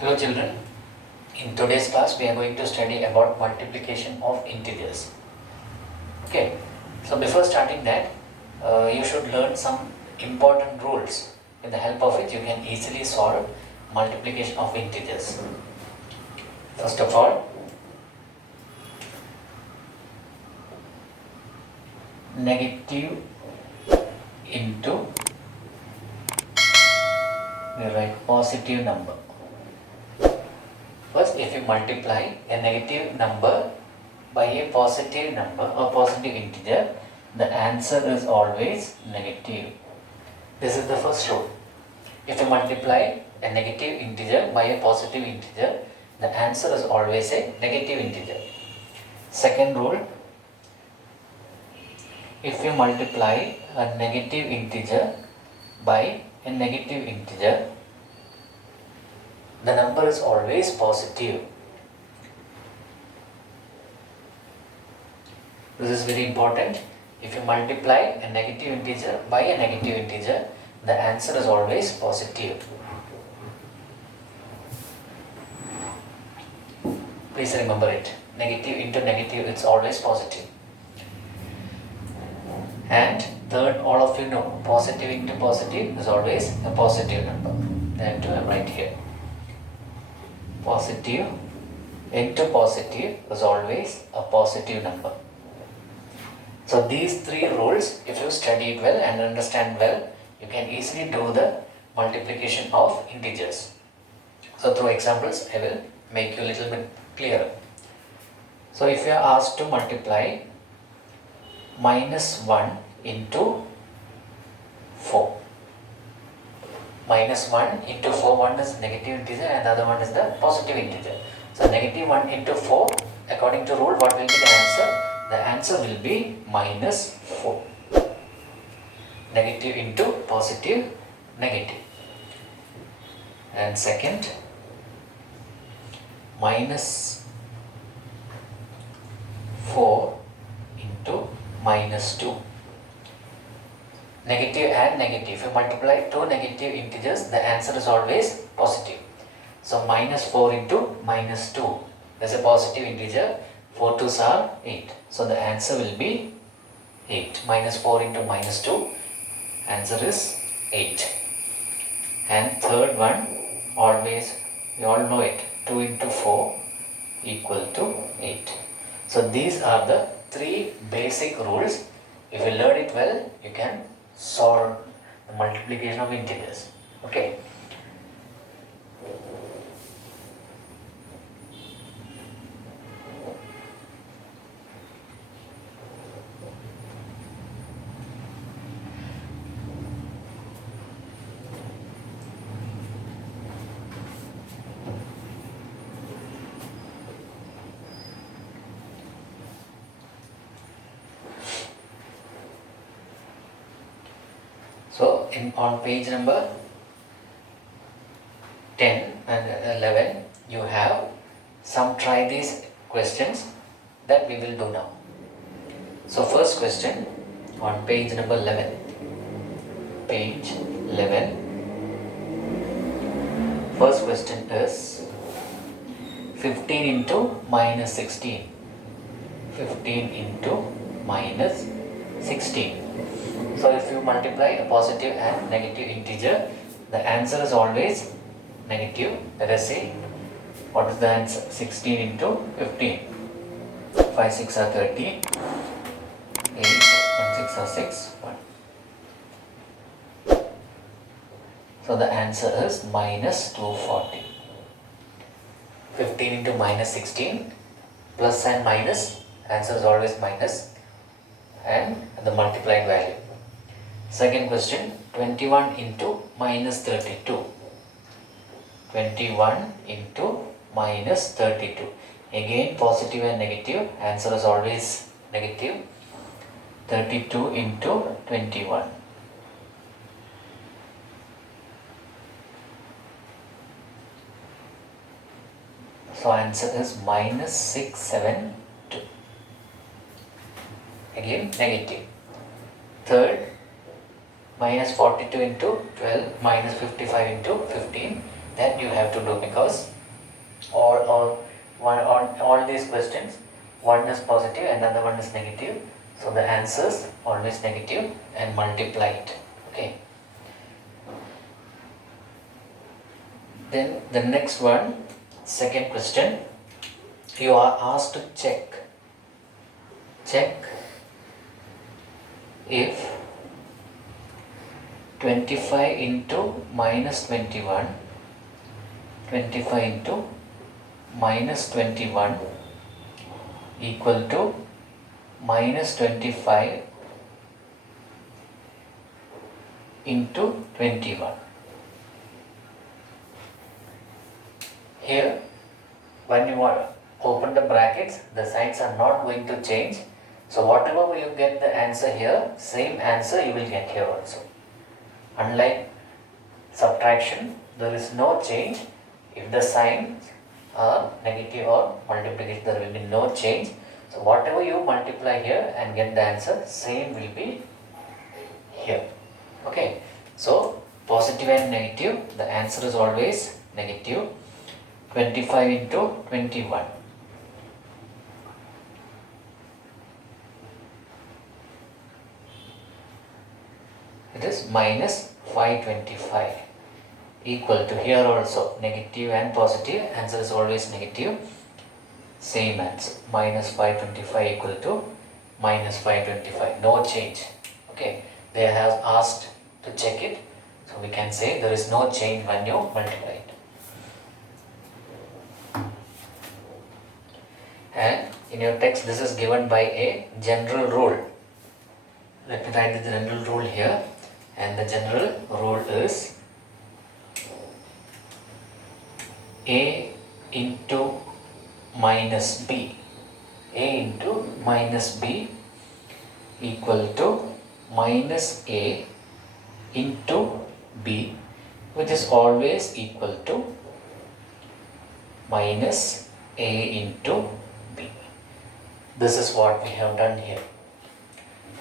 Hello children, in today's class we are going to study about multiplication of integers. Okay, so before starting that, you should learn some important rules. With the help of which you can easily solve multiplication of integers. First of all, negative into, we write positive number. First, if you multiply a negative number by a positive number or positive integer, the answer is always negative. This is the first rule. If you multiply a negative integer by a positive integer, the answer is always a negative integer. Second rule, if you multiply a negative integer by a negative integer, the number is always positive. This is very important. If you multiply a negative integer by a negative integer, the answer is always positive. Please remember it. Negative into negative, it's always positive. And third, all of you know, positive into positive is always a positive number. That too I write here. Positive into positive is always a positive number. So these three rules, if you study it well and understand well, you can easily do the multiplication of integers. So through examples, I will make you a little bit clearer. So if you are asked to multiply minus 1 into 4. Minus 1 into 4, one is negative integer and the other one is the positive integer. So negative 1 into 4, according to rule, what will be the answer? The answer will be minus 4. Negative into positive, negative. And second, minus 4 into minus 2. Negative and negative. If you multiply two negative integers, the answer is always positive. So minus 4 into minus 2. There's a positive integer. 4 2s are 8. So the answer will be 8. Minus 4 into minus 2. Answer is 8. And third one, always, we all know it. 2 into 4 equal to 8. So these are the three basic rules. If you learn it well, you can solve the multiplication of integers. Okay. So on page number 10 and 11, you have some try these questions that we will do now. So first question on page number 11. Page 11. First question is 15 into minus 16. 15 into minus 16. So if you multiply a positive and negative integer, the answer is always negative. Let us see what is the answer. 16 into 15. 5 6 are 30. 8 and 6 are 6. 1. So the answer is minus 240. 15 into minus 16. Plus and minus. Answer is always minus. And the multiplied value. Second question, 21 into minus 32. 21 into minus 32. Again positive and negative. Answer is always negative. 32 into 21. So answer is minus 672. Again negative. Third, minus 42 into 12 minus 55 into 15. Then you have to do, because all these questions, one is positive and another one is negative. So the answers always negative and multiply it. Okay. Then the next one, second question, you are asked to check if 25 into minus 21, 25 into minus 21 equal to minus 25 into 21. Here, when you open the brackets, the signs are not going to change. So whatever will you get the answer here, same answer you will get here also. Unlike subtraction, there is no change. If the signs are negative or multiplication, there will be no change. So whatever you multiply here and get the answer, same will be here. Okay. So positive and negative, the answer is always negative. 25 into 21. It is minus 525 equal to, here also negative and positive, answer is always negative, same answer, minus 525 equal to minus 525, no change. Okay, they have asked to check it, so we can say there is no change when you multiply it. And in your text, this is given by a general rule. Let me write the general rule here. And the general rule is A into minus B. A into minus B equal to minus A into B, which is always equal to minus A into B. This is what we have done here.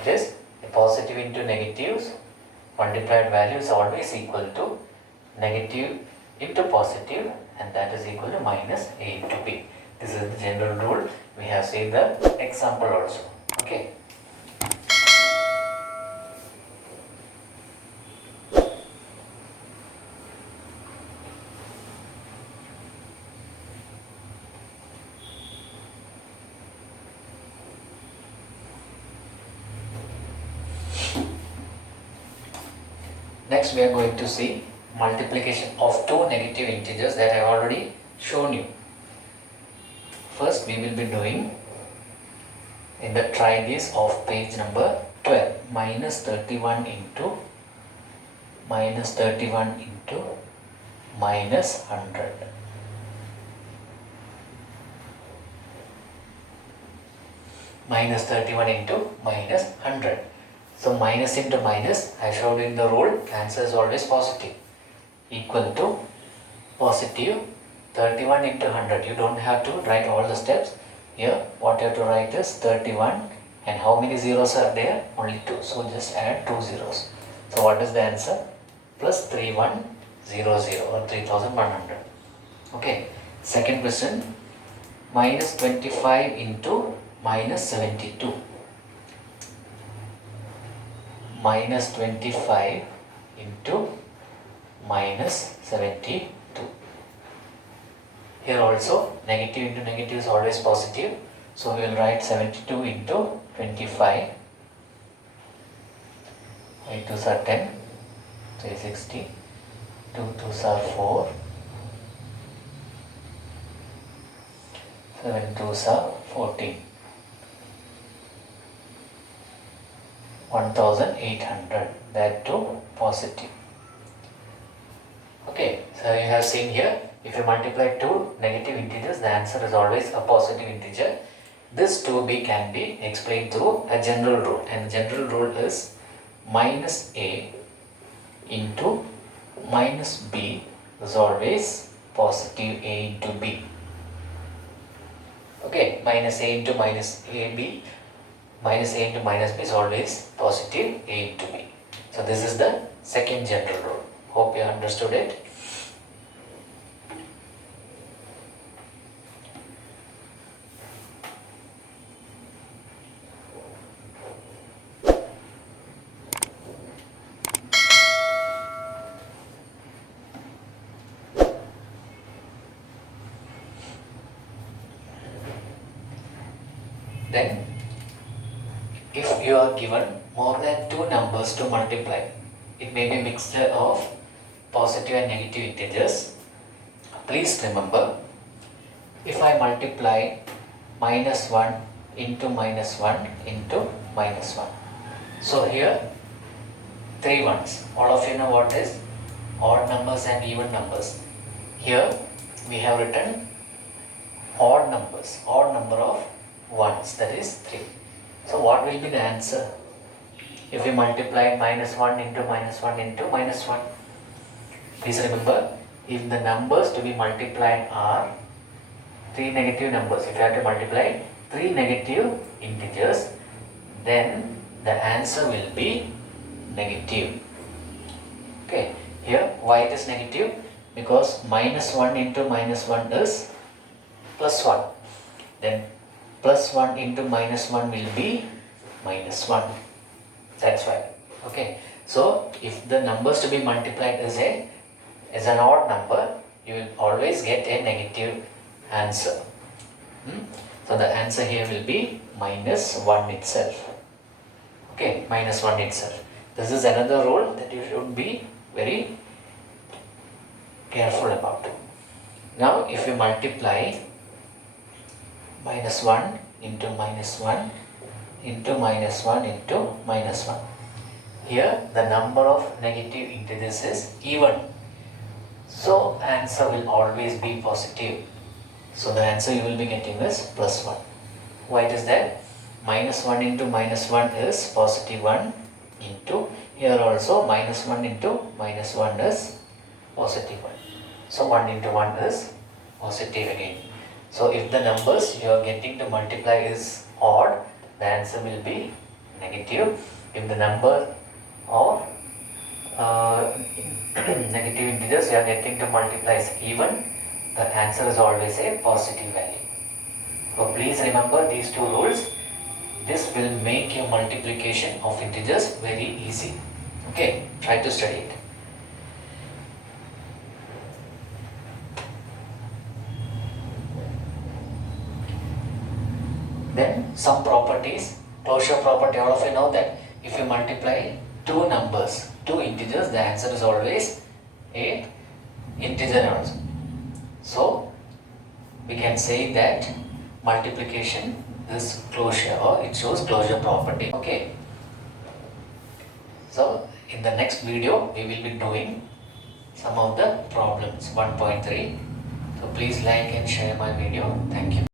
It is a positive into negatives, multiplied value is always equal to negative into positive, and that is equal to minus A into B. This is the general rule. We have seen the example also. Okay. Next we are going to see multiplication of two negative integers that I have already shown you. First we will be doing in the try this of page number 12, minus 31 into minus 100. Minus 31 into minus 100. So minus into minus, I showed in the rule, answer is always positive. Equal to positive 31 into 100. You don't have to write all the steps. Here what you have to write is 31, and how many zeros are there? Only 2. So just add 2 zeros. So what is the answer? Plus 3100 or 3100. Okay. Second question, minus 25 into minus 72. Minus 25 into minus 72. Here also negative into negative is always positive. So we will write 72 into 25. 8 2s are 10, 360, 2 2s are 4, 7 2s are 14. 1800, that too positive. Okay, so you have seen here, if you multiply two negative integers, the answer is always a positive integer. This 2b can be explained through a general rule, and the general rule is minus a into minus b is always positive a into b. Okay, minus a into minus ab, minus a into minus b is always positive a into b. So this is the second general rule. Hope you understood it. Then if you are given more than two numbers to multiply, it may be a mixture of positive and negative integers. Please remember, if I multiply minus 1 into minus 1 into minus 1. So here 3 ones. All of you know what is odd numbers and even numbers. Here we have written odd numbers, odd number of ones, that is 3. So what will be the answer if we multiply minus 1 into minus 1 into minus 1? Please remember, if the numbers to be multiplied are 3 negative numbers, if you have to multiply 3 negative integers, then the answer will be negative. Okay, here why it is negative? Because minus 1 into minus 1 is plus 1. Then plus 1 into minus 1 will be minus 1. That's why. Okay, so if the numbers to be multiplied is an odd number, you will always get a negative answer. So the answer here will be minus 1 itself. Okay, minus 1 itself. This is another rule that you should be very careful about. Now if you multiply minus 1 into minus 1 into minus 1 into minus 1. Here the number of negative integers is even. So answer will always be positive. So the answer you will be getting is plus 1. Why it is that? Minus 1 into minus 1 is positive 1 into, here also minus 1 into minus 1 is positive 1. So 1 into 1 is positive again. So if the numbers you are getting to multiply is odd, the answer will be negative. If the number of negative integers you are getting to multiply is even, the answer is always a positive value. So please remember these two rules. This will make your multiplication of integers very easy. Okay, try to study it. Then some properties, closure property, all of you know that if you multiply two numbers, two integers, the answer is always a integer also. So we can say that multiplication is closure, or it shows closure property. Okay. So in the next video we will be doing some of the problems 1.3. So please like and share my video. Thank you.